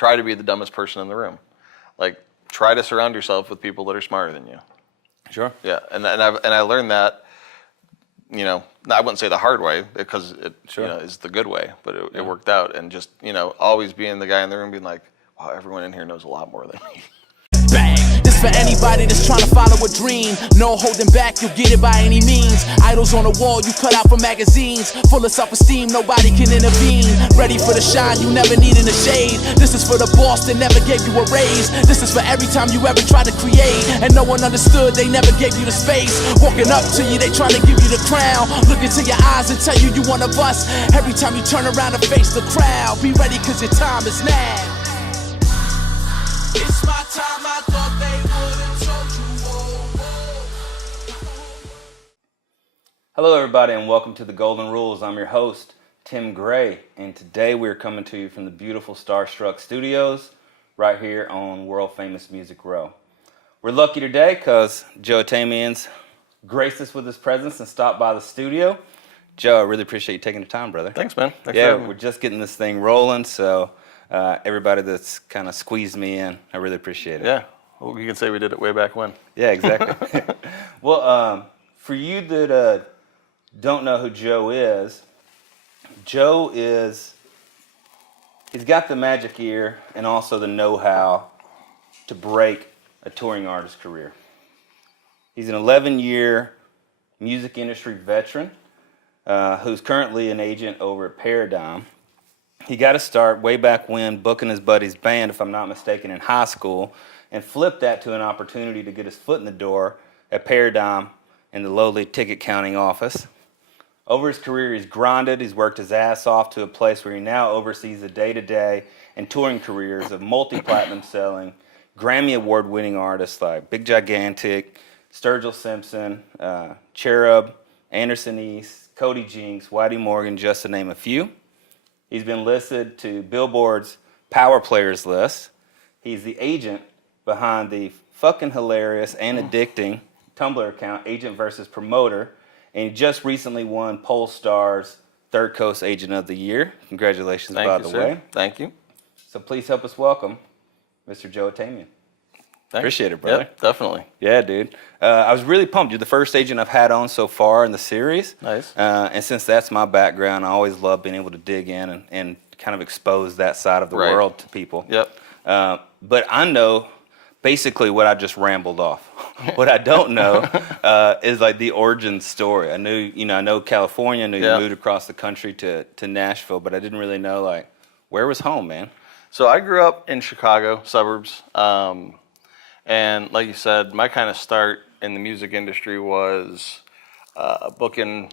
try to be the dumbest person in the room. Like, try to surround yourself with people that are smarter than you. Sure. Yeah, and I learned that, you know, I wouldn't say the hard way because it you know, is the good way, but it worked out. And just, you know, always being the guy in the room being like, wow, everyone in here knows a lot more than me. Bang! This for anybody that's trying to follow a dream. No holding back, you'll get it by any means. Idols on the wall, you cut out from magazines. Full of self-esteem, nobody can intervene. Ready for the shine, you never need in the shade. This is for the boss that never gave you a raise. This is for every time you ever tried to create and no one understood, they never gave you the space. Walking up to you, they trying to give you the crown. Look into your eyes and tell you you one of us. Every time you turn around and face the crowd, be ready cause your time is now. It's my time, I thought they would've told you. Hello, everybody, and welcome to The Golden Rules. I'm your host, Tim Gray, and today we're coming to you from the beautiful Starstruck Studios right here on world-famous Music Row. We're lucky today because Joe Atamian's graced us with his presence and stopped by the studio. Joe, I really appreciate you taking the time, brother. Thanks, man. Thanks yeah, we're just getting this thing rolling, so everybody that's kind of squeezed me in, I really appreciate it. Yeah, well, you can say we did it way back when. Yeah, exactly. Well, for you that don't know who Joe is he's got the magic ear and also the know-how to break a touring artist's career. He's an 11-year music industry veteran who's currently an agent over at Paradigm. He got to start way back when booking his buddy's band, if I'm not mistaken, in high school, and flipped that to an opportunity to get his foot in the door at Paradigm in the lowly ticket counting office. Over his career, he's grinded, he's worked his ass off to a place where he now oversees the day-to-day and touring careers of multi-platinum selling, Grammy Award-winning artists like Big Gigantic, Sturgill Simpson, Cherub, Anderson East, Cody Jinks, Whitey Morgan, just to name a few. He's been listed to Billboard's Power Players list. He's the agent behind the fucking hilarious and addicting Tumblr account, Agent versus Promoter, and he just recently won Pollstar's Third Coast Agent of the Year. Congratulations, by the way. Thank you. So please help us welcome Mr. Joe Atamian. Appreciate it, brother. Yep, definitely. Yeah, dude. I was really pumped. You're the first agent I've had on so far in the series. Nice. And since that's my background, I always love being able to dig in and kind of expose that side of the world to people. Yep. But I know basically what I just rambled off. What I don't know is like the origin story. I know California. I knew you moved across the country to Nashville, but I didn't really know like where was home, man. So I grew up in Chicago suburbs. And like you said, my kind of start in the music industry was booking,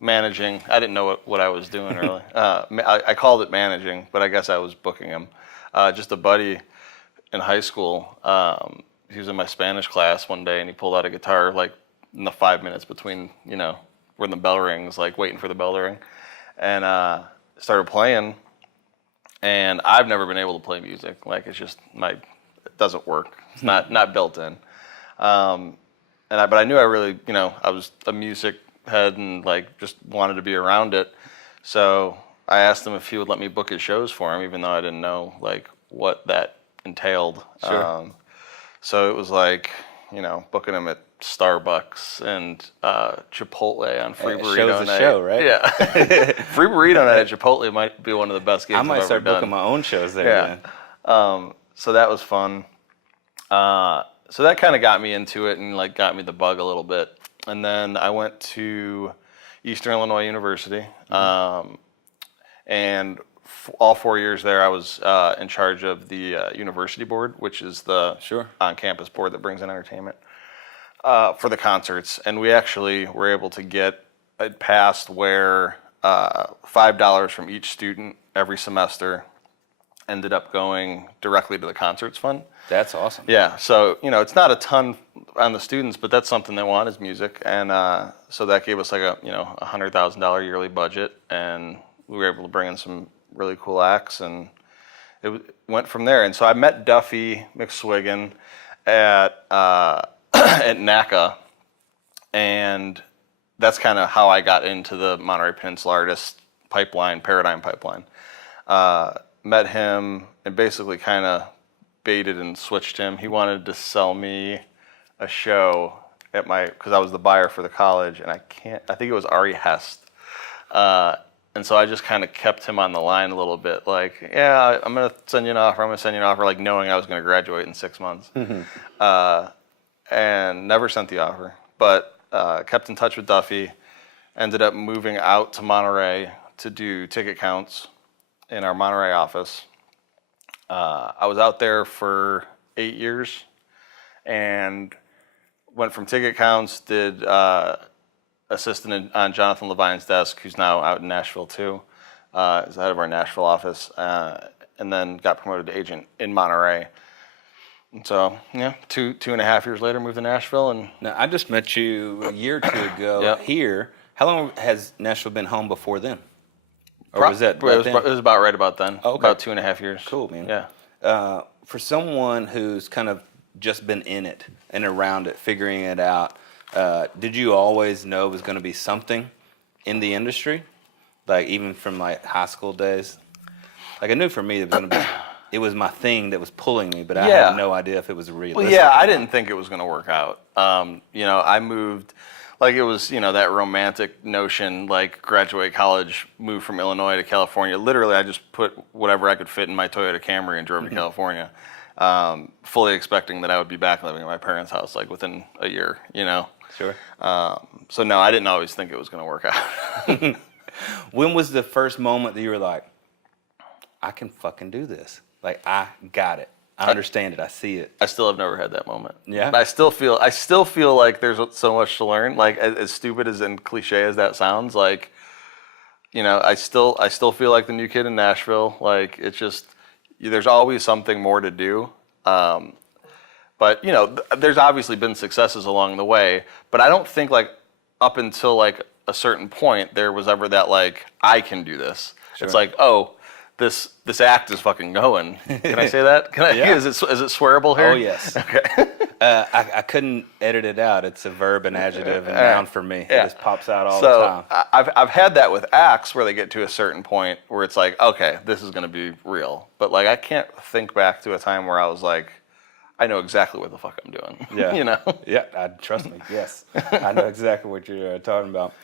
managing. I didn't know what I was doing really. I called it managing, but I guess I was booking them. Just a buddy in high school, he was in my Spanish class one day and he pulled out a guitar like in the 5 minutes between, you know, when the bell rings, like waiting for the bell to ring. And started playing. And I've never been able to play music. Like it's just it doesn't work. It's not built in. But I knew I really, you know, I was a music head and like just wanted to be around it. So I asked him if he would let me book his shows for him, even though I didn't know like what that entailed. Sure. So it was like, you know, booking him at Starbucks and Chipotle on free burrito show's night. a show, right? Yeah. Free burrito night at Chipotle might be one of the best gigs I might I've start ever done. booking my own shows there. Yeah. So that was fun. So that kind of got me into it and like got me the bug a little bit. And then I went to Eastern Illinois University. And all 4 years there, I was in charge of the university board, which is the on-campus board that brings in entertainment for the concerts. And we actually were able to get it passed where $5 from each student every semester ended up going directly to the concerts fund. That's awesome. Yeah, so, you know, it's not a ton on the students, but that's something they want is music. And so that gave us like a, you know, $100,000 yearly budget. And we were able to bring in some really cool acts, and it went from there. And so I met Duffy McSwiggan at at NACA, and that's kind of how I got into the Monterey Peninsula Artist pipeline, Paradigm pipeline. Met him basically kind of baited and switched him. He wanted to sell me a show at because I was the buyer for the college, and I think it was Ari Hest. And so I just kind of kept him on the line a little bit, like, yeah, I'm going to send you an offer, like knowing I was going to graduate in 6 months. And never sent the offer, but kept in touch with Duffy, ended up moving out to Monterey to do ticket counts in our Monterey office. I was out there for 8 years and went from ticket counts, did assistant on Jonathan Levine's desk, who's now out in Nashville too, is the head of our Nashville office, and then got promoted to agent in Monterey. And so, yeah, 2.5 years later, moved to Nashville. And now, I just met you a year or two ago here. How long has Nashville been home before then? Or was that it was about right about then. Oh, okay. About 2.5 years. Cool, man. Yeah. For someone who's kind of just been in it and around it, figuring it out, did you always know it was going to be something in the industry? Like even from like high school days? Like I knew for me it was going to be, it was my thing that was pulling me, but I had no idea if it was realistic. Well, yeah, I didn't think it was going to work out. I moved, like it was, that romantic notion, like graduate college, moved from Illinois to California. Literally, I just put whatever I could fit in my Toyota Camry and drove to California, fully expecting that I would be back living at my parents' house like within a year, Sure. So no, I didn't always think it was going to work out. When was the first moment that you were like, I can fucking do this? Like, I got it. I understand it. I see it. I still have never had that moment. Yeah. But I still feel like there's so much to learn. Like as stupid as and cliche as that sounds, like, I still feel like the new kid in Nashville. Like it's just, there's always something more to do. But there's obviously been successes along the way, but I don't think like up until like a certain point there was ever that like I can do this. Sure. It's like, oh, this act is fucking going. Can I say that? Can I? Yeah. Is it swearable here? Oh yes. Okay. I couldn't edit it out. It's a verb and adjective and noun for me. Yeah. It just pops out all the time. I've had that with acts where they get to a certain point where it's like, okay, this is going to be real. But like I can't think back to a time where I was like, I know exactly what the fuck I'm doing. Yeah. Yeah, trust me. Yes. I know exactly what you're talking about.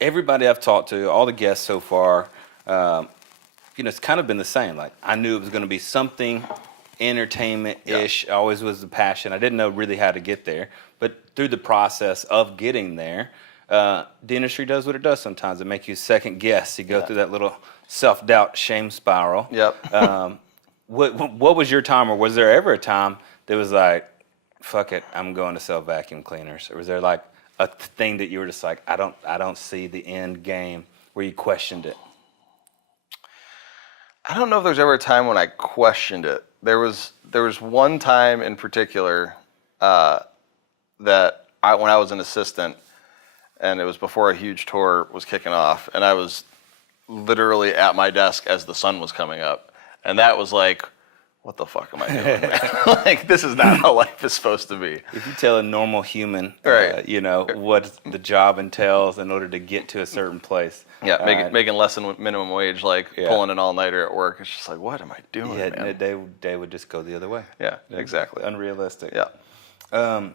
Everybody I've talked to, all the guests so far, it's kind of been the same. Like I knew it was going to be something entertainment-ish. Yeah. Always was the passion. I didn't know really how to get there, but through the process of getting there, the industry does what it does sometimes. It makes you second guess. You go through that little self-doubt, shame spiral. Yep. What was your time, or was there ever a time that was like, fuck it, I'm going to sell vacuum cleaners? Or was there like a thing that you were just like, I don't see the end game, where you questioned it? I don't know if there's ever a time when I questioned it. There was one time in particular that when I was an assistant, and it was before a huge tour was kicking off, and I was literally at my desk as the sun was coming up. And that was like, what the fuck am I doing, man? Like, this is not how life is supposed to be. If you tell a normal human, right. What the job entails in order to get to a certain place. Yeah, making less than minimum wage, pulling an all-nighter at work. It's just like, what am I doing, man? They would just go the other way. Yeah, exactly. Unrealistic. Yeah.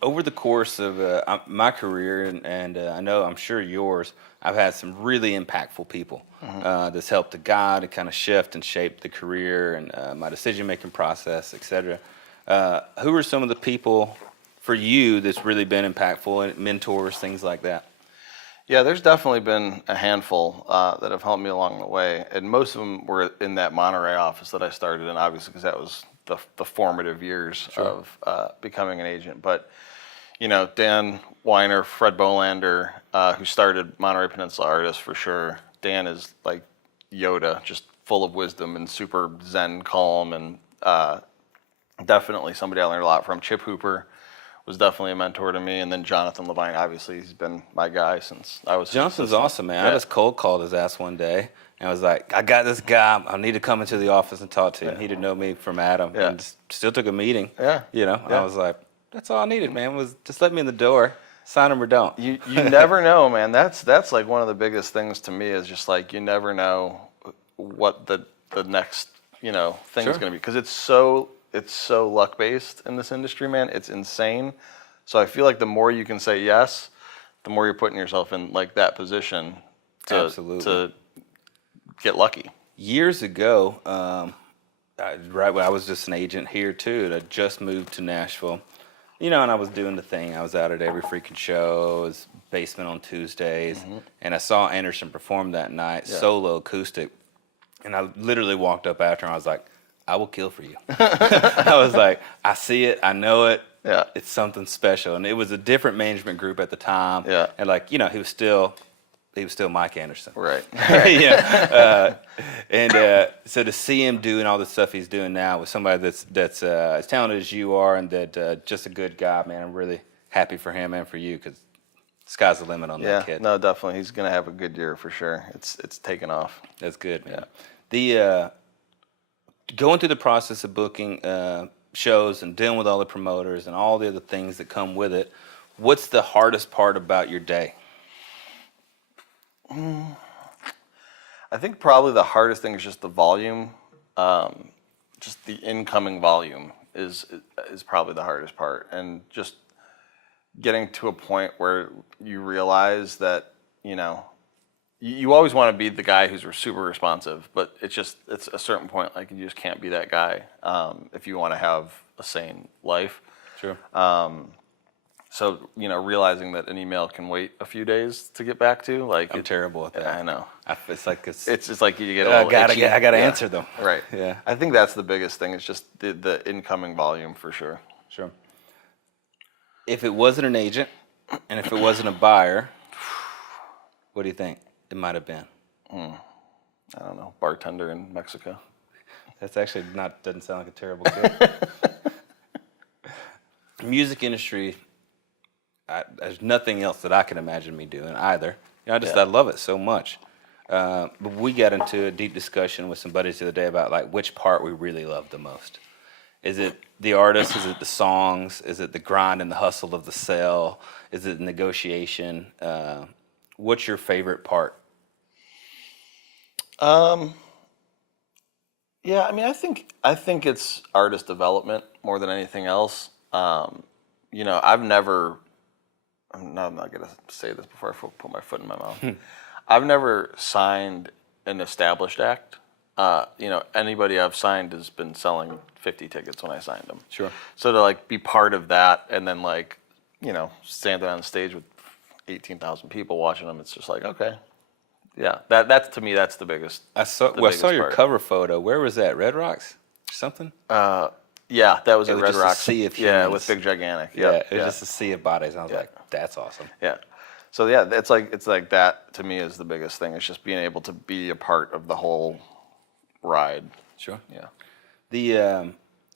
Over the course of my career, and I'm sure yours, I've had some really impactful people that's helped to guide and kind of shift and shape the career and my decision-making process, etc. Who are some of the people for you that's really been impactful, and mentors, things like that? Yeah, there's definitely been a handful that have helped me along the way, and most of them were in that Monterey office that I started in, obviously, because that was the formative years of becoming an agent. But Dan Weiner, Fred Bolander, who started Monterey Peninsula Artists for sure. Dan is like Yoda, just full of wisdom and super zen, calm, and definitely somebody I learned a lot from. Chip Hooper was definitely a mentor to me, and then Jonathan Levine, obviously, he's been my guy since I was. Jonathan's awesome, man. Yeah. I just cold called his ass one day, and I was like, I got this guy. I need to come into the office and talk to him. He didn't know me from Adam, and still took a meeting. Yeah. I was like, that's all I needed, man, was just let me in the door, sign him or don't. You never know, man. That's like one of the biggest things to me is just like you never know what the the next, thing Sure. is going to be, because it's so luck based in this industry, man. It's insane. So I feel like the more you can say yes, the more you're putting yourself in like that position to get lucky. Years ago, right when I was just an agent here too, and I just moved to Nashville, and I was doing the thing. I was out at every freaking show. It was Basement on Tuesdays, and I saw Anderson perform that night, solo acoustic, and I literally walked up after him. I was like, I will kill for you. I was like, I see it, I know it. Yeah. It's something special, and it was a different management group at the time. Yeah. And like, he was still Mike Anderson. Right. So to see him doing all the stuff he's doing now with somebody that's as talented as you are, and that just a good guy, man, I'm really happy for him and for you, because sky's the limit on that kid. No, definitely. He's going to have a good year for sure. It's taken off. That's good, man. Yeah. The going through the process of booking shows and dealing with all the promoters and all the other things that come with it, what's the hardest part about your day? I think probably the hardest thing is just the volume. Just the incoming volume is probably the hardest part, and just getting to a point where you realize that you always want to be the guy who's super responsive, but it's a certain point, like, you just can't be that guy if you want to have a sane life. Sure. So, realizing that an email can wait a few days to get back to, like, I'm terrible at that. I know. It's like It's just like you get a little itchy. I gotta answer them. Right. Yeah. I think that's the biggest thing. It's just the incoming volume for sure. Sure. If it wasn't an agent and if it wasn't a buyer, what do you think it might have been? I don't know. Bartender in Mexico. That's actually doesn't sound like a terrible gig. Music industry, there's nothing else that I can imagine me doing either. I love it so much. But we got into a deep discussion with some buddies the other day about like which part we really love the most. Is it the artist? Is it the songs? Is it the grind and the hustle of the sale? Is it negotiation? What's your favorite part? Yeah, I mean, I think it's artist development more than anything else. I'm not gonna say this before I put my foot in my mouth. I've never signed an established act. Anybody I've signed has been selling 50 tickets when I signed them. Sure. So to like be part of that, and then like, stand on stage with 18,000 people watching them, it's just like, okay. Yeah, that's to me, that's the biggest. I saw your cover photo. Where was that? Red Rocks or something? Yeah, that was It at was Red just a Rocks. sea of Yeah, humans. with Big Gigantic. Yeah, it was just a sea of bodies. And I was Yeah. like, that's awesome. Yeah. So yeah, it's like that to me is the biggest thing. It's just being able to be a part of the whole ride. Sure. Yeah.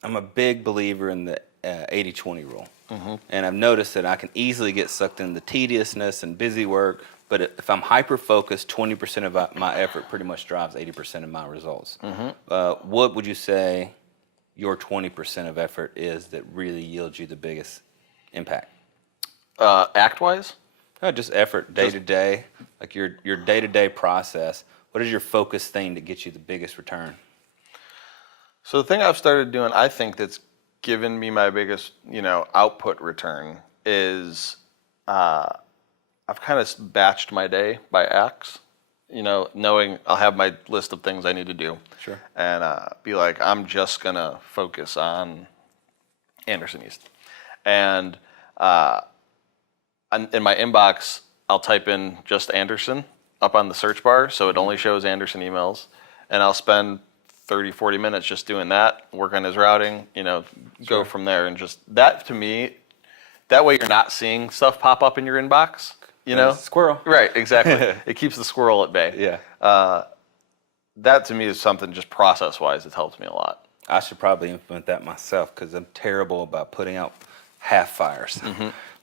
I'm a big believer in the 80-20 rule. And I've noticed that I can easily get sucked into tediousness and busy work, but if I'm hyper-focused, 20% of my effort pretty much drives 80% of my results. What would you say your 20% of effort is that really yields you the biggest impact? Act-wise? Just effort, day-to-day, like your day-to-day process. What is your focus thing that gets you the biggest return? So the thing I've started doing, I think that's given me my biggest, output return is I've kind of batched my day by acts, knowing I'll have my list of things I need to do. Sure. And be like, I'm just going to focus on Anderson East. And in my inbox, I'll type in just Anderson up on the search bar, so it only shows Anderson emails. And I'll spend 30, 40 minutes just doing that, work on his routing, go from there. And just that, to me, that way you're not seeing stuff pop up in your inbox, Squirrel. Right, exactly. It keeps the squirrel at bay. Yeah. That, to me, is something just process-wise, it's helped me a lot. I should probably implement that myself because I'm terrible about putting out half fires.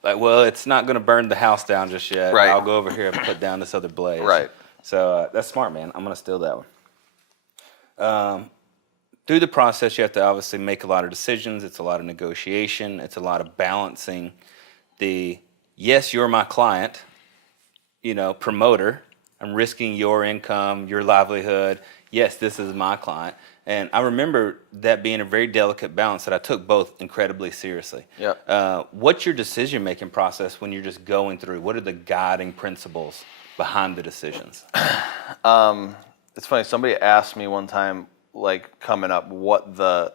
Like, well, it's not going to burn the house down just yet. Right. I'll go over here and put down this other blaze. Right. So that's smart, man. I'm going to steal that one. Through the process, you have to obviously make a lot of decisions. It's a lot of negotiation. It's a lot of balancing the, yes, you're my client, promoter. I'm risking your income, your livelihood. yes, this is my client. And I remember that being a very delicate balance that I took both incredibly seriously. Yep. What's your decision-making process when you're just going through? What are the guiding principles behind the decisions? It's funny. Somebody asked me one time, like coming up, what the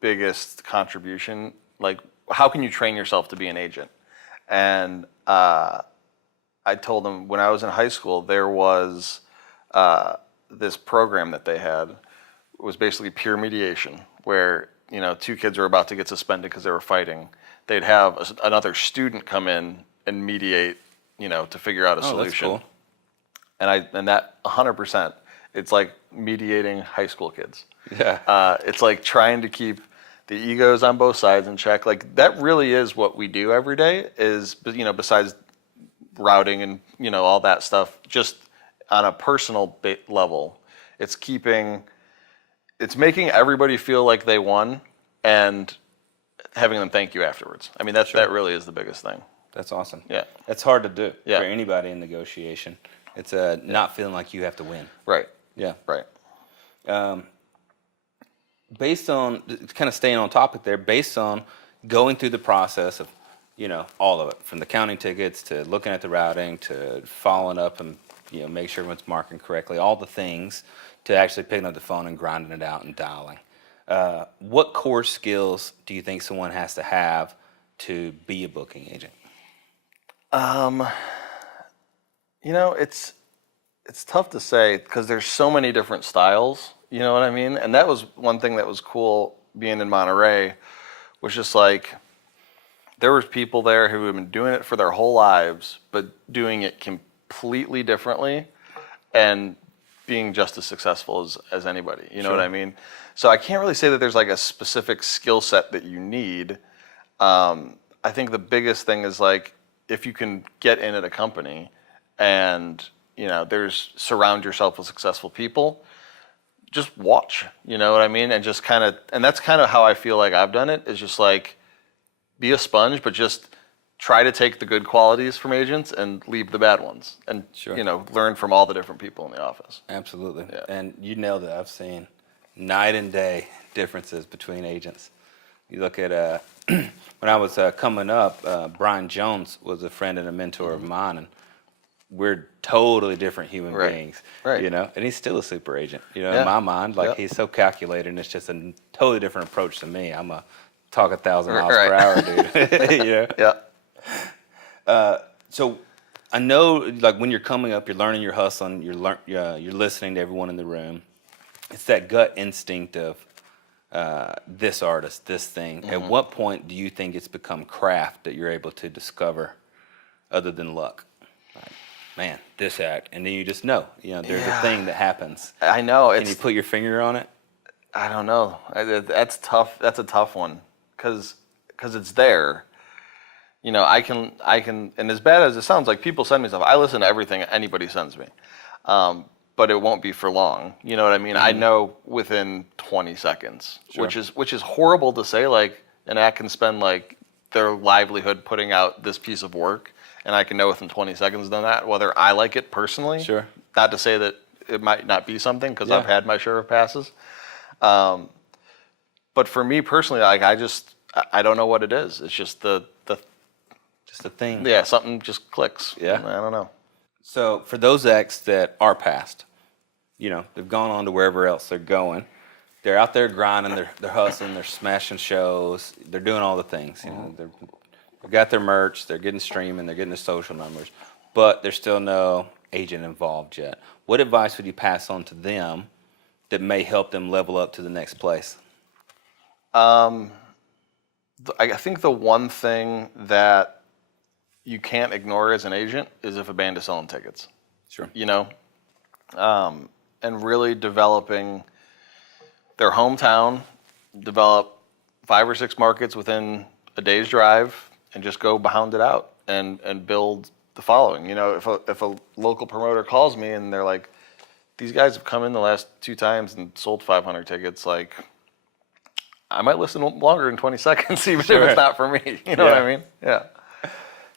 biggest contribution, like how can you train yourself to be an agent? And I told them when I was in high school, there was this program that they had. It was basically peer mediation, where two kids were about to get suspended because they were fighting. They'd have another student come in and mediate, to figure out a solution. That's cool. And that 100%, it's like mediating high school kids. Yeah. It's like trying to keep the egos on both sides in check. Like that really is what we do every day. Is besides routing and all that stuff, just on a personal level, it's making everybody feel like they won and having them thank you afterwards. I mean, that really is the biggest thing. That's awesome. Yeah. That's hard to do Yeah. for anybody in negotiation. It's not feeling like you have to win. Right. Yeah. Right. Based on, kind of staying on topic there, based on going through the process of, all of it, from the counting tickets to looking at the routing to following up and, make sure everyone's marking correctly, all the things, to actually picking up the phone and grinding it out and dialing. What core skills do you think someone has to have to be a booking agent? It's tough to say because there's so many different styles, you know what I mean? And that was one thing that was cool being in Monterey, was just like there was people there who have been doing it for their whole lives, but doing it completely differently and being just as successful as anybody, you know what I mean? So I can't really say that there's like a specific skill set that you need. I think the biggest thing is like if you can get in at a company and surround yourself with successful people, just watch, you know what I mean? And just and that's kind of how I feel like I've done it, is just like be a sponge, but just try to take the good qualities from agents and leave the bad ones, and learn from all the different people in the office. Absolutely. Yeah. And you nailed it. I've seen night and day differences between agents. You look at when I was coming up, Brian Jones was a friend and a mentor of mine, and we're totally different human beings, Right. And he's still a super agent, in Yeah. my mind. Like he's so calculated, and it's just a totally different approach to me. I'm a talk 1,000 miles per hour, dude. Yeah. So I know, like when you're coming up, you're learning, you're hustling, you're listening to everyone in the room. It's that gut instinct of this artist, this thing. Mm-hmm. At what point do you think it's become craft that you're able to discover, other than luck? Like, man, this act, and then you just know, there's a thing that happens. I know. Can you put your finger on it? I don't know. That's tough. That's a tough one because it's there. I can, and as bad as it sounds, like people send me stuff, I listen to everything anybody sends me, but it won't be for long. You know what I mean? Mm-hmm. I know within 20 seconds, which is horrible to say. Like an act can spend like their livelihood putting out this piece of work, and I can know within 20 seconds than that whether I like it personally. Sure. Not to say that it might not be something, because I've had my share of passes. But for me personally, like I don't know what it is. It's just just a thing. Yeah, something just clicks. Yeah. I don't know. So for those acts that are passed, they've gone on to wherever else they're going. They're out there grinding, they're hustling, they're smashing shows, they're doing all the things. They've got their merch, they're getting streaming, they're getting their social numbers, but there's still no agent involved yet. What advice would you pass on to them that may help them level up to the next place? I think the one thing that you can't ignore as an agent is if a band is selling tickets. Sure. And really developing their hometown, develop 5 or 6 markets within a day's drive, and just go pound it out and build the following. If a local promoter calls me and they're like, these guys have come in the last 2 times and sold 500 tickets, like, I might listen longer than 20 seconds, even if it's not for me. You know what I mean? Yeah.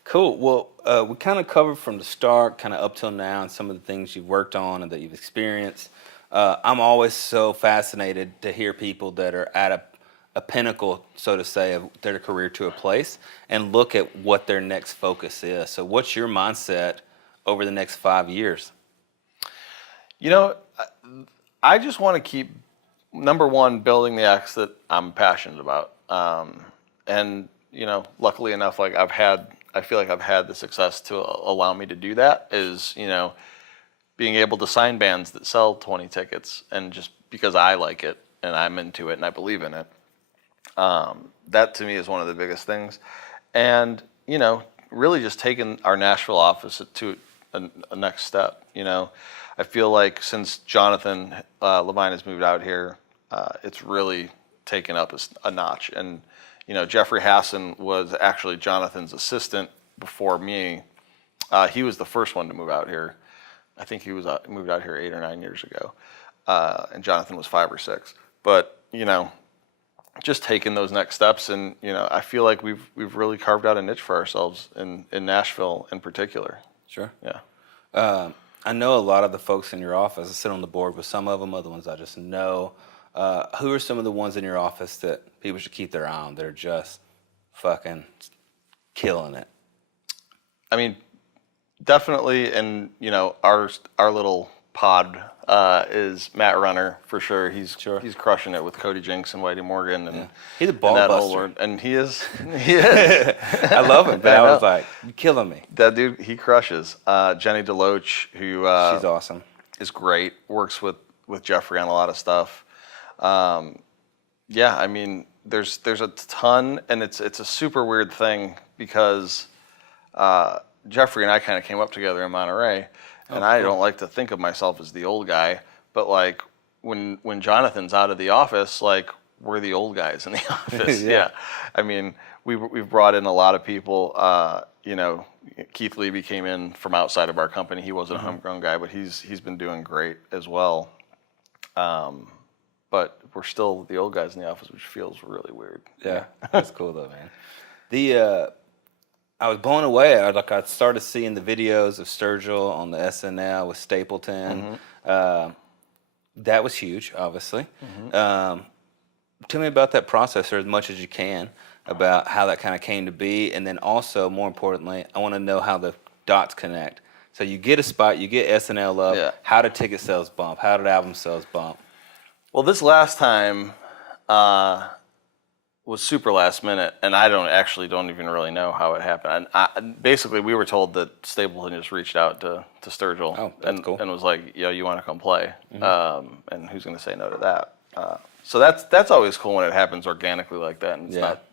Cool. Well, we kind of covered from the start, kind of up till now, and some of the things you've worked on and that you've experienced. I'm always so fascinated to hear people that are at a pinnacle, so to say, of their career to a place and look at what their next focus is. So what's your mindset over the next 5 years? You know, I just want to keep, number one, building the acts that I'm passionate about. And, you know, luckily enough, like I feel like I've had the success to allow me to do that is, you know, being able to sign bands that sell 20 tickets and just because I like it and I'm into it and I believe in it. That to me is one of the biggest things. And, you know, really just taking our Nashville office to a next step. You know, I feel like since Jonathan Levine has moved out here, it's really taken up a notch. And, you know, Jeffrey Hassan was actually Jonathan's assistant before me. He was the first one to move out here. I think he moved out here 8 or 9 years ago. And Jonathan was 5 or 6. But, you know, just taking those next steps, and you know, I feel like we've really carved out a niche for ourselves in Nashville in particular. Sure. Yeah. I know a lot of the folks in your office. I sit on the board with some of them. Other ones I just know. Who are some of the ones in your office that people should keep their eye on? That are just fucking killing it. I mean, definitely, and you know, our little pod is Matt Runner for sure. He's crushing it with Cody Jinks and Whitey Morgan, and he's a ball buster. And he is. I love him, but I was like, you're killing me. That dude, he crushes. Jenny Deloach, who she's awesome, is great. Works with Jeffrey on a lot of stuff. Yeah, I mean, there's a ton, and it's a super weird thing because Jeffrey and I kind of came up together in Monterey. And I don't like to think of myself as the old guy, but like when Jonathan's out of the office, like we're the old guys in the office. Yeah. I mean, we've brought in a lot of people. You know, Keith Levy came in from outside of our company. He wasn't a homegrown guy, but he's been doing great as well. But we're still the old guys in the office, which feels really weird. Yeah, that's cool though, man. I was blown away. I started seeing the videos of Sturgill on the SNL with Stapleton. That was huge, obviously. Tell me about that process, or as much as you can, about how that kind of came to be, and then also, more importantly, I want to know how the dots connect. So you get a spot, you get SNL up. Yeah. How did ticket sales bump? How did album sales bump? Well, this last time was super last minute, and I don't even really know how it happened. Basically, we were told that Stapleton just reached out to Sturgill and was like, "Yo, you want to come play?" And who's going to say no to that? So that's always cool when it happens organically like that, and it's not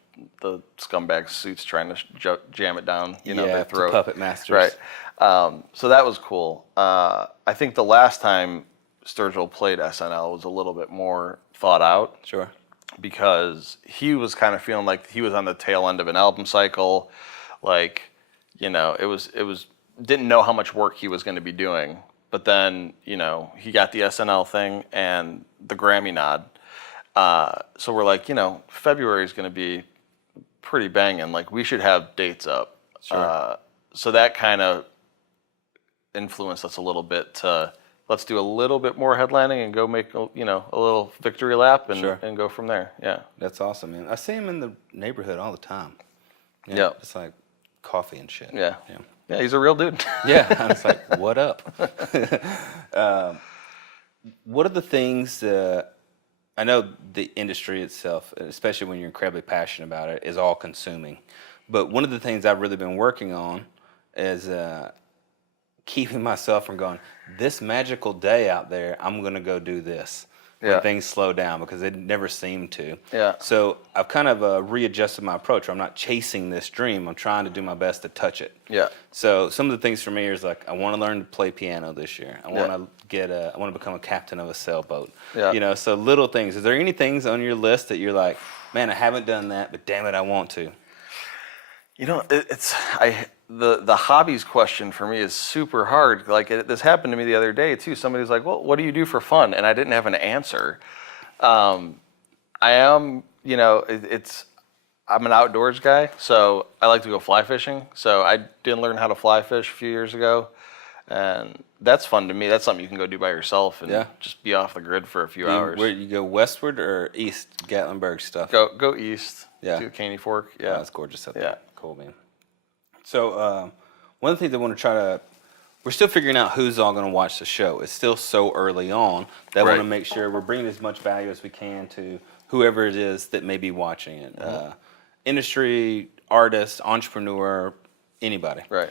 the scumbag suits trying to jam it down, their throat. Puppet masters, right? So that was cool. I think the last time Sturgill played SNL was a little bit more thought out. Sure. Because he was kind of feeling like he was on the tail end of an album cycle, like, it was didn't know how much work he was going to be doing. But then, he got the SNL thing and the Grammy nod. So we're like, February is going to be pretty banging. Like, we should have dates up. Sure. So that kind of influenced us a little bit to, let's do a little bit more headlining and go make a little victory lap and go from there. Yeah, that's awesome, man. I see him in the neighborhood all the time. Yeah, it's like coffee and shit. Yeah, he's a real dude. Yeah, I was like, what up? What are the things? I know the industry itself, especially when you're incredibly passionate about it, is all consuming. But one of the things I've really been working on is keeping myself from going, this magical day out there, I'm going to go do this when things slow down, because it never seemed to. Yeah. So I've kind of readjusted my approach. I'm not chasing this dream. I'm trying to do my best to touch it. Yeah. So some of the things for me is like, I want to learn to play piano this year. I want to become a captain of a sailboat. Yeah. So little things. Is there any things on your list that you're like, man, I haven't done that, but damn it, I want to? The hobbies question for me is super hard. Like, this happened to me the other day too. Somebody's like, "Well, what do you do for fun?" And I didn't have an answer. I am, I'm an outdoors guy, so I like to go fly fishing. So I did learn how to fly fish a few years ago, And that's fun to me. That's something you can go do by yourself and just be off the grid for a few hours. Where you go, westward or east, Gatlinburg stuff? Go east. Yeah. To Caney Fork. Yeah. Oh, that's gorgeous up there. Cool, man. So one of the things I want to try to, we're still figuring out who's all going to watch the show. It's still so early on that I want to make sure we're bringing as much value as we can to whoever it is that may be watching it. Industry, artist, entrepreneur, anybody. Right.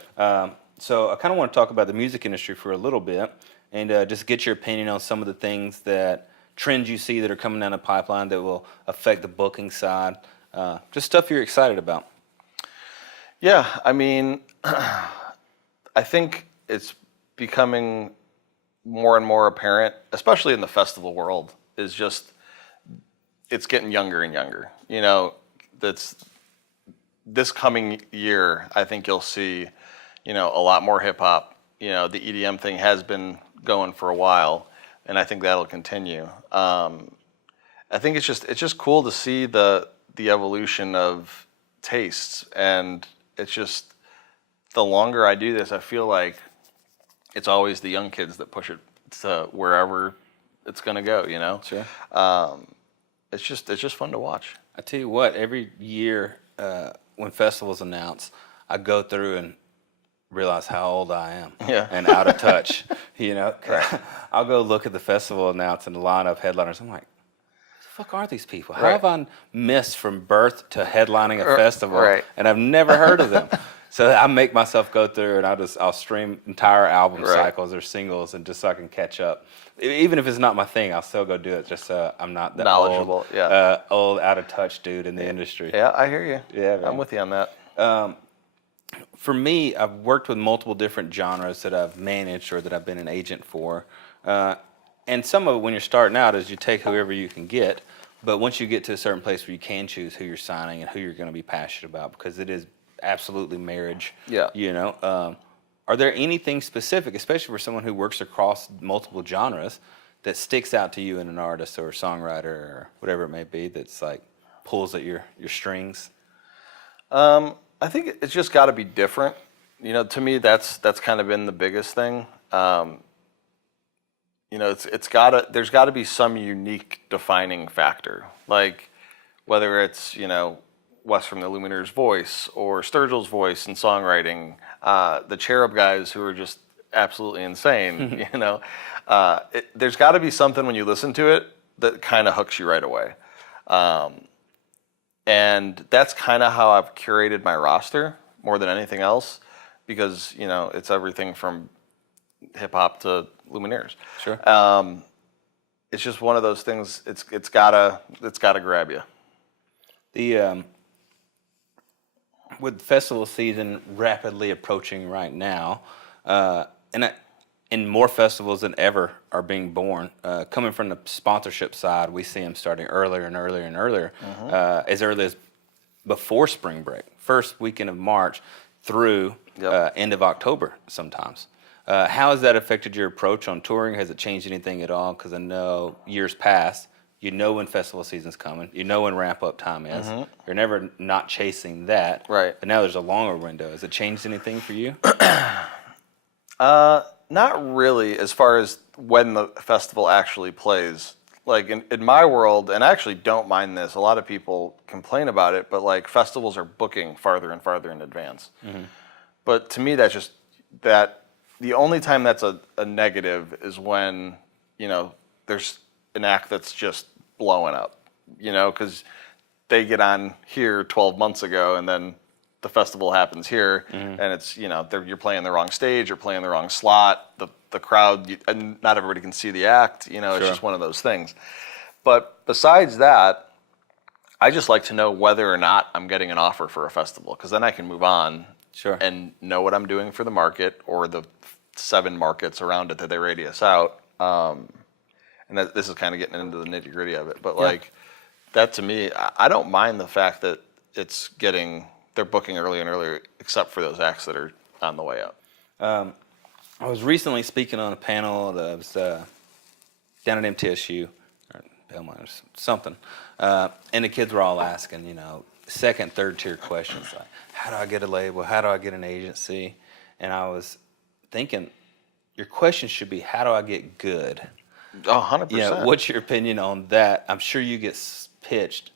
So I kind of want to talk about the music industry for a little bit and just get your opinion on some of the things trends you see that are coming down the pipeline that will affect the booking side. Just stuff you're excited about. Yeah, I mean, I think it's becoming more and more apparent, especially in the festival world, is just it's getting younger and younger. You know, that's this coming year, I think you'll see, a lot more hip hop. The EDM thing has been going for a while, and I think that'll continue. I think it's just cool to see the evolution of tastes, and it's just the longer I do this, I feel like it's always the young kids that push it to wherever it's gonna go. Sure. It's just fun to watch. I tell you what, every year when festivals announce, I go through and realize how old I am and out of touch. I'll go look at the festival announce and the lineup headliners. I'm like, the fuck are these people? How have I missed from birth to headlining a festival and I've never heard of them? So I make myself go through and I'll stream entire album cycles or singles and just so I can catch up. Even if it's not my thing, I'll still go do it just so I'm not that knowledgeable, old out of touch dude in the industry. Yeah, I hear you. Yeah, man. I'm with you on that. For me, I've worked with multiple different genres that I've managed or that I've been an agent for. And some of it when you're starting out is you take whoever you can get. But once you get to a certain place where you can choose who you're signing and who you're going to be passionate about, because it is absolutely marriage. Yeah. Are there anything specific, especially for someone who works across multiple genres, that sticks out to you in an artist or a songwriter or whatever it may be that's like pulls at your strings? I think it's just got to be different. To me, that's kind of been the biggest thing. There's got to be some unique defining factor, like whether it's Wes from the Lumineers' voice or Sturgill's voice in songwriting, the Cherub guys who are just absolutely insane. There's got to be something when you listen to it that kind of hooks you right away. And that's kind of how I've curated my roster more than anything else, because it's everything from hip hop to Lumineers. Sure. It's just one of those things. It's gotta grab you. With festival season rapidly approaching right now, and more festivals than ever are being born. Coming from the sponsorship side, we see them starting earlier and earlier and earlier, as early as before spring break, first weekend of March through end of October sometimes. How has that affected your approach on touring? Has it changed anything at all? Because I know years past, when festival season's coming, when ramp-up time is. You're never not chasing that. Right. But now there's a longer window. Has it changed anything for you? Not really, as far as when the festival actually plays. Like in my world, and I actually don't mind this, a lot of people complain about it, but like festivals are booking farther and farther in advance. But to me, that's just the only time that's a negative is when, there's an act that's just blowing up, because they get on here 12 months ago and then the festival happens here, and it's you're playing the wrong stage, you're playing the wrong slot, the crowd, and not everybody can see the act. It's just one of those things. But besides that, I just like to know whether or not I'm getting an offer for a festival, because then I can move on and know what I'm doing for the market or the 7 markets around it that they radius out. And this is kind of getting into the nitty gritty of it, but like that to me, I don't mind the fact that they're booking earlier and earlier, except for those acts that are on the way up. I was recently speaking on a panel that was down at MTSU, or Belmont or something, and the kids were all asking, second, third tier questions like, how do I get a label? How do I get an agency? And I was thinking, your question should be, how do I get good? 100%. Yeah. What's your opinion on that? I'm sure you get pitched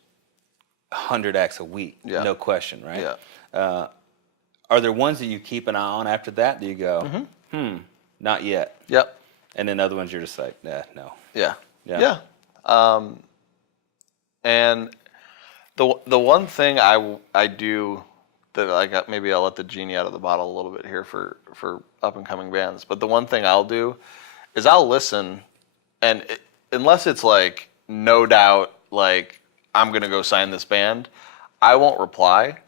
100 acts a week, no question, right? Yeah. Are there ones that you keep an eye on after that? Do you go, not yet? Yep. And then other ones you're just like, nah, no. Yeah. And the one thing I do that maybe I'll let the genie out of the bottle a little bit here for up and coming bands, but the one thing I'll do is I'll listen, and unless it's like no doubt like I'm gonna go sign this band, I won't reply,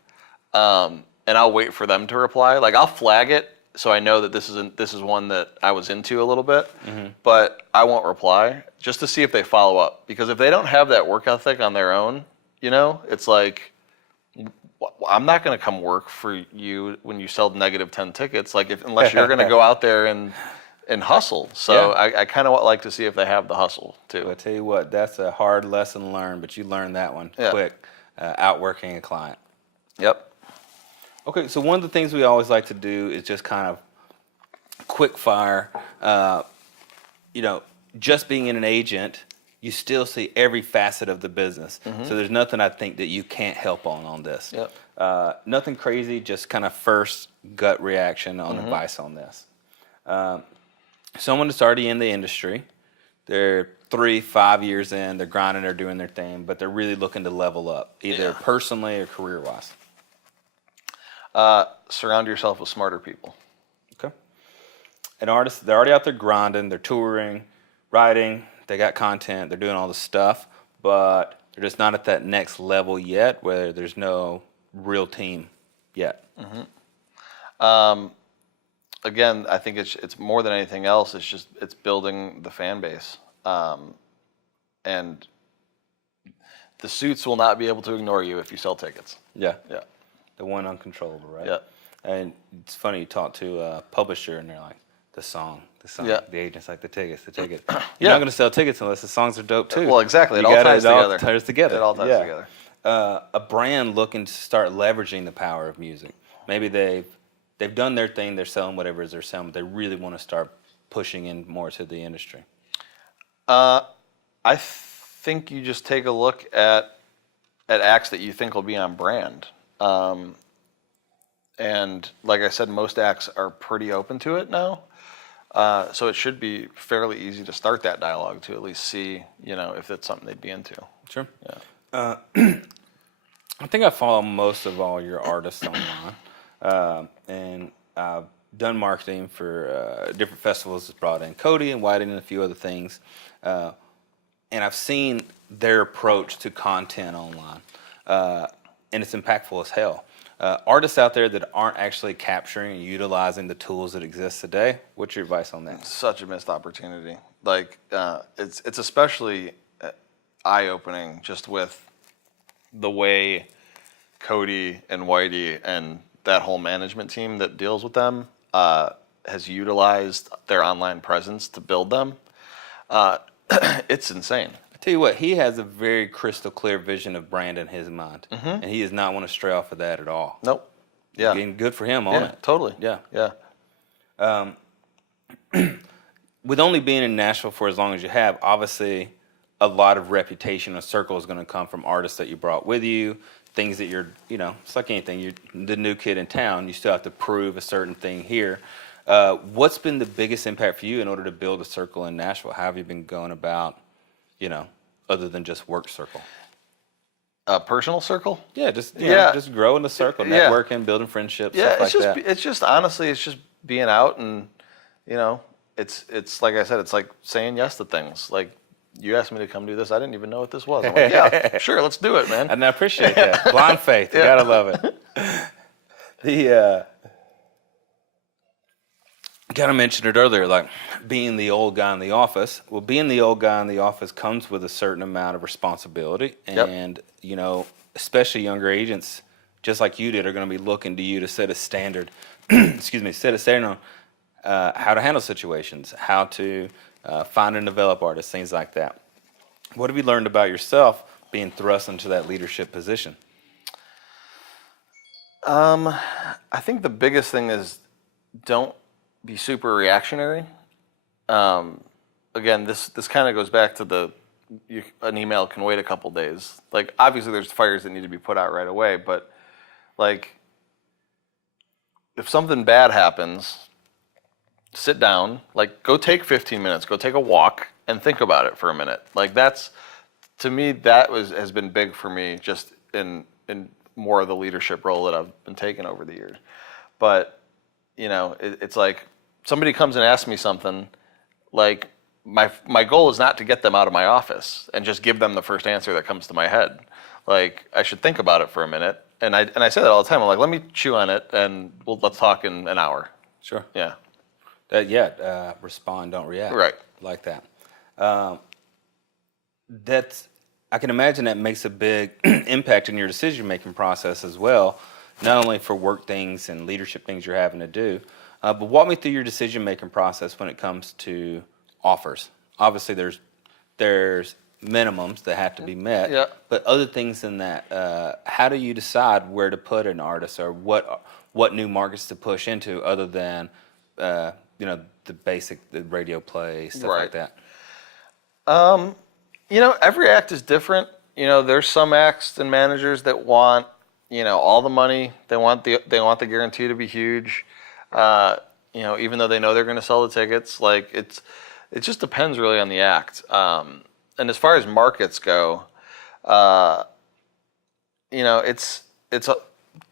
and I'll wait for them to reply. Like I'll flag it so I know that this is one that I was into a little bit, but I won't reply just to see if they follow up, because if they don't have that work ethic on their own, it's like, I'm not going to come work for you when you sell negative 10 tickets, like unless you're going to go out there and hustle. So I kind of like to see if they have the hustle too. Well, I tell you what, that's a hard lesson learned, but you learned that one quick, outworking a client. Yep. Okay, so one of the things we always like to do is just kind of quick fire. Just being an agent, you still see every facet of the business. So there's nothing I think that you can't help on this. Yep. Nothing crazy, just kind of first gut reaction on advice on this. Someone that's already in the industry, they're 3-5 years in, they're grinding, they're doing their thing, but they're really looking to level up, either personally or career-wise. Surround yourself with smarter people. Okay. An artist, they're already out there grinding, they're touring, writing, they got content, they're doing all the stuff, but they're just not at that next level yet where there's no real team yet. Again, I think it's more than anything else, it's building the fan base. And the suits will not be able to ignore you if you sell tickets. Yeah. Yeah. The one uncontrollable, right? Yeah. And it's funny, you talk to a publisher and they're like, the song. Yeah. The agent's like, the tickets. You're not Yeah. going to sell tickets unless the songs are dope too. Well, exactly. It all ties together. It all ties together. A brand looking to start leveraging the power of music. Maybe they've done their thing, they're selling whatever it is they're selling, but they really want to start pushing in more to the industry. I think you just take a look at acts that you think will be on brand. And like I said, most acts are pretty open to it now. So it should be fairly easy to start that dialogue to at least see, if it's something they'd be into. Sure. Yeah. I think I follow most of all your artists online. And I've done marketing for different festivals that's brought in Cody and Whiting and a few other things. And I've seen their approach to content online. And it's impactful as hell. Artists out there that aren't actually capturing and utilizing the tools that exist today, what's your advice on that? Such a missed opportunity. Like, it's especially eye-opening just with the way Cody and Whitey and that whole management team that deals with them has utilized their online presence to build them. It's insane. I tell you what, he has a very crystal clear vision of brand in his mind, and he does not want to stray off of that at all. Nope. Yeah. Getting good for him on it. Totally. Yeah. Yeah. With only being in Nashville for as long as you have, obviously a lot of reputation and circle is going to come from artists that you brought with you, things that you're, it's like anything. You're the new kid in town. You still have to prove a certain thing here. What's been the biggest impact for you in order to build a circle in Nashville? How have you been going about, other than just work circle? A personal circle? Yeah, just growing the circle, networking, building friendships, stuff like that. It's just honestly, it's just being out and, it's like I said, it's like saying yes to things. Like, you asked me to come do this. I didn't even know what this was. I'm like, yeah, sure, let's do it, man. And I appreciate that. Blind faith. You gotta love it. Kind of mentioned it earlier, like being the old guy in the office. Well, being the old guy in the office comes with a certain amount of responsibility. And, especially younger agents, just like you did, are going to be looking to you to set a standard, set a standard on how to handle situations, how to find and develop artists, things like that. What have you learned about yourself being thrust into that leadership position? I think the biggest thing is don't be super reactionary. again, this kind of goes back to an email can wait a couple days. Like, obviously there's fires that need to be put out right away, but like, if something bad happens, sit down, like, go take 15 minutes, go take a walk and think about it for a minute. Like, that's, to me, has been big for me just in more of the leadership role that I've been taking over the years. But, you know, it's like, somebody comes and asks me something, like, my goal is not to get them out of my office and just give them the first answer that comes to my head. Like, I should think about it for a minute. And I say that all the time. I'm like, let me chew on it, and let's talk in an hour. Sure. Yeah. Respond, don't react. Right. Like that. I can imagine that makes a big impact in your decision-making process as well, not only for work things and leadership things you're having to do, but walk me through your decision-making process when it comes to offers. Obviously, there's minimums that have to be met, Yeah. but other things than that, how do you decide where to put an artist or what new markets to push into other than the basic the radio play, stuff like that? Every act is different. There's some acts and managers that want, all the money. They want the guarantee to be huge. Even though they know they're going to sell the tickets, like it just depends really on the act. And as far as markets go, it's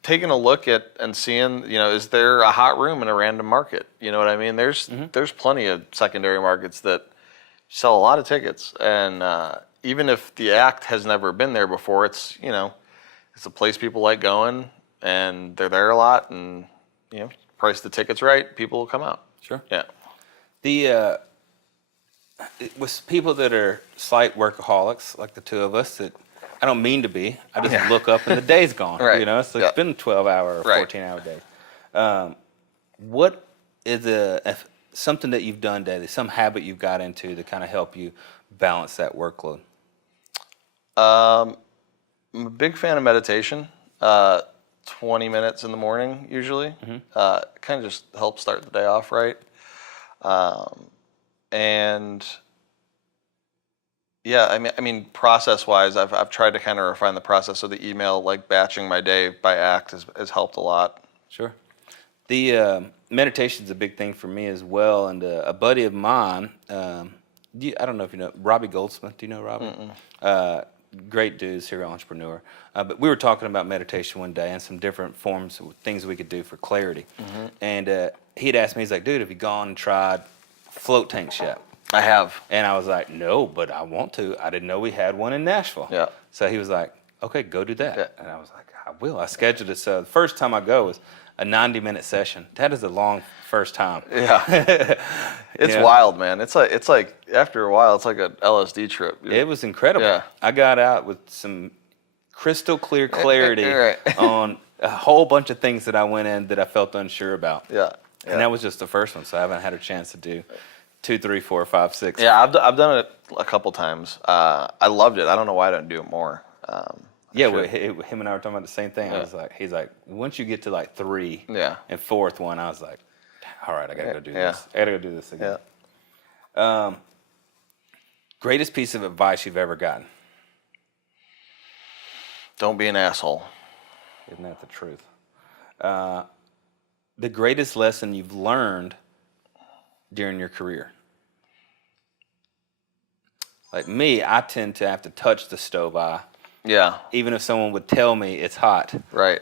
taking a look at and seeing, is there a hot room in a random market? You know what I mean? There's plenty of secondary markets that sell a lot of tickets, and even if the act has never been there before, it's a place people like going, and they're there a lot, and price the tickets right, people will come out. Sure. Yeah. With people that are slight workaholics, like the two of us, that I don't mean to be. I just look up and the day's gone. Right. So it's been 12-hour or 14-hour days. What is something that you've done daily, some habit you've got into to kind of help you balance that workload? I'm a big fan of meditation. 20 minutes in the morning usually. Kind of just helps start the day off right. And yeah, I mean, process-wise, I've tried to kind of refine the process of the email, like batching my day by act has helped a lot. Sure. The meditation's a big thing for me as well, and a buddy of mine, I don't know if you know Robbie Goldsmith. Do you know Robbie? Great dude, serial entrepreneur. But we were talking about meditation one day and some different forms of things we could do for clarity. And he'd asked me, he's like, dude, have you gone and tried float tanks yet? I have. And I was like, no, but I want to. I didn't know we had one in Nashville. Yeah. So he was like, okay, go do that. Yeah. And I was like, I will. I scheduled it. So the first time I go was a 90-minute session. That is a long first time. Yeah. It's wild, man. It's like after a while, it's like a LSD trip. It was incredible. Yeah. I got out with some crystal clear clarity Right. on a whole bunch of things that I went in that I felt unsure about. Yeah. And that was just the first one, so I haven't had a chance to do 2, 3, 4, 5, 6. Yeah, I've done it a couple times. I loved it. I don't know why I don't do it more. Him and I were talking about the same thing. Yeah. He's like, once you get to like 3 Yeah. and fourth one, I was like, all right, I gotta go do Yeah. this. I gotta go do this again. Greatest piece of advice you've ever gotten? Don't be an asshole. Isn't that the truth? The greatest lesson you've learned during your career? Like me, I tend to have to touch the stove eye. Yeah. Even if someone would tell me it's hot. Right.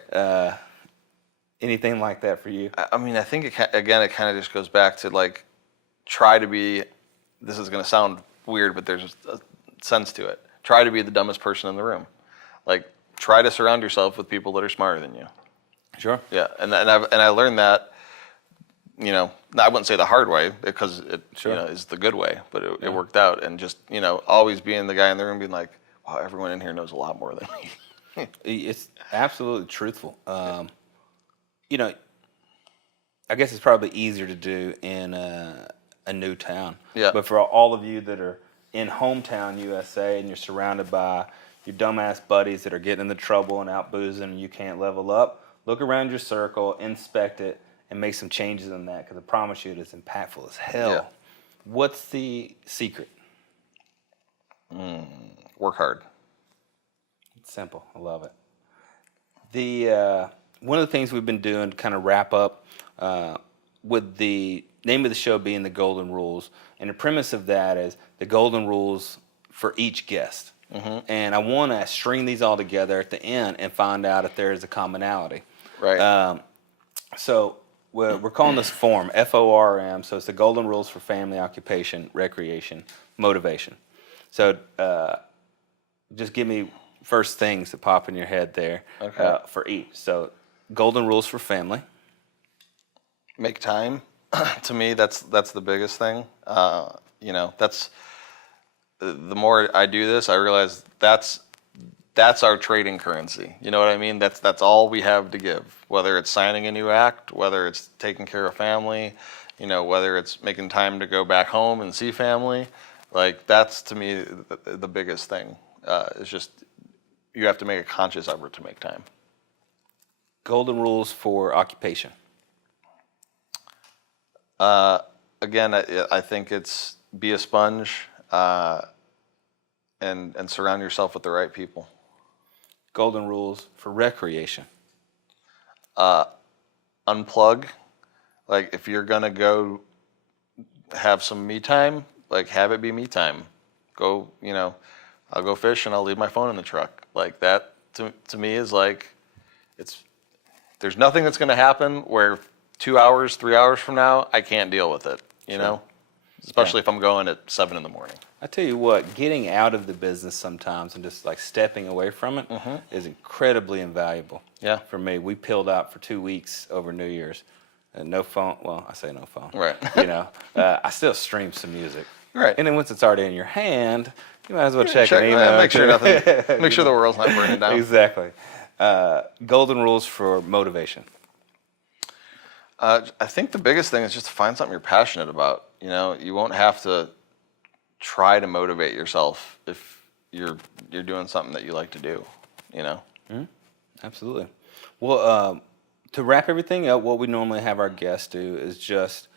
Anything like that for you? I mean, I think it kind of just goes back to like, try to be. This is going to sound weird, but there's a sense to it. Try to be the dumbest person in the room. Like, try to surround yourself with people that are smarter than you. Sure. Yeah, and I learned that. I wouldn't say the hard way because it is the good way, but it worked out. And just always being the guy in the room, being like, wow, everyone in here knows a lot more than me. It's absolutely truthful. I guess it's probably easier to do in a new town. Yeah. But for all of you that are in hometown USA and you're surrounded by your dumbass buddies that are getting into trouble and out boozing and you can't level up, look around your circle, inspect it, and make some changes in that, because I promise you it is impactful as hell. What's the secret? Work hard. It's simple. I love it. The one of the things we've been doing to kind of wrap up with the name of the show being the Golden Rules, and the premise of that is the Golden Rules for each guest. And I want to string these all together at the end and find out if there is a commonality. Right. So we're calling this FORM, F-O-R-M. So it's the Golden Rules for Family, Occupation, Recreation, Motivation. So just give me first things that pop in your head there for each. So Golden Rules for Family. Make time. To me, that's the biggest thing. You know, that's the more I do this, I realize that's our trading currency. You know what I mean? That's all we have to give. Whether it's signing a new act, whether it's taking care of family, you know, whether it's making time to go back home and see family, like that's to me the biggest thing. It's just you have to make a conscious effort to make time. Golden Rules for Occupation. Again, I think it's be a sponge and surround yourself with the right people. Golden Rules for Recreation. Unplug. Like if you're gonna go have some me time, like have it be me time. Go, you know, I'll go fish and I'll leave my phone in the truck. Like that to me is like there's nothing that's gonna happen where 2 hours, 3 hours from now, I can't deal with it, you know? Especially if I'm going at 7 in the morning. I tell you what, getting out of the business sometimes and just like stepping away from it is incredibly invaluable. Yeah. For me, we peeled out for 2 weeks over New Year's. And no phone, well, I say no phone. Right. You know, I still stream some music. Right. And then once it's already in your hand, you might as well check an email. Make sure the world's not burning down. Exactly. Golden Rules for Motivation. I think the biggest thing is just to find something you're passionate about. You know, you won't have to try to motivate yourself if you're doing something that you like to do. You know. Absolutely. Well, to wrap everything up, what we normally have our guests do is just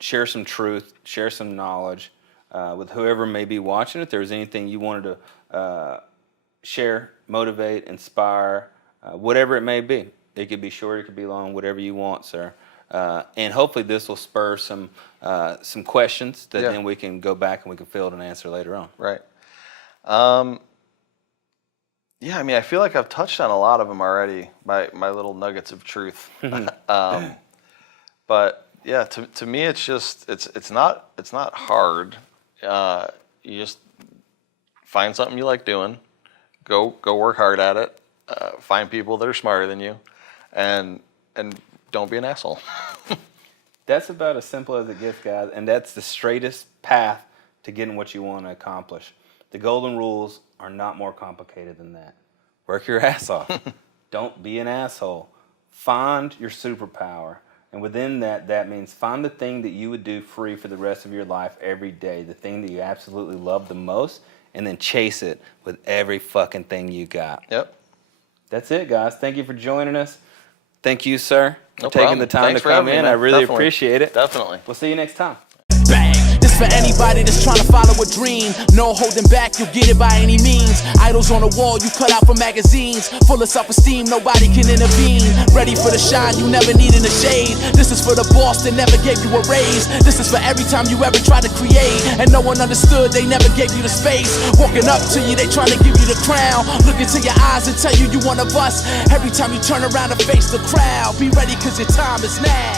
share some truth, share some knowledge with whoever may be watching. If there's anything you wanted to share, motivate, inspire, whatever it may be. It could be short, it could be long, whatever you want, sir. And hopefully this will spur some questions that then we can go back and we can field and answer later on. Right. Yeah, I mean, I feel like I've touched on a lot of them already, my little nuggets of truth. But yeah, to me, it's just it's not hard. You just find something you like doing, go work hard at it, find people that are smarter than you, and don't be an asshole. That's about as simple as it gets, guys, and that's the straightest path to getting what you want to accomplish. The golden rules are not more complicated than that. Work your ass off. Don't be an asshole. Find your superpower. And within that, that means find the thing that you would do free for the rest of your life every day, the thing that you absolutely love the most, and then chase it with every fucking thing you got. Yep. That's it, guys. Thank you for joining us. Thank you, sir, for No taking problem. the time Thanks to for come having in. me, I man. really Definitely. appreciate it. Definitely. We'll see you next time. Bang. This for anybody that's trying to follow a dream. No holding back, you'll get it by any means. Idols on the wall, you cut out from magazines. Full of self-esteem, nobody can intervene. Ready for the shine, you never need in the shade. This is for the boss that never gave you a raise. This is for every time you ever tried to create and no one understood, they never gave you the space. Walking up to you, they trying to give you the crown. Look into your eyes and tell you you want to bust. Every time you turn around and face the crowd, be ready cause your time is now.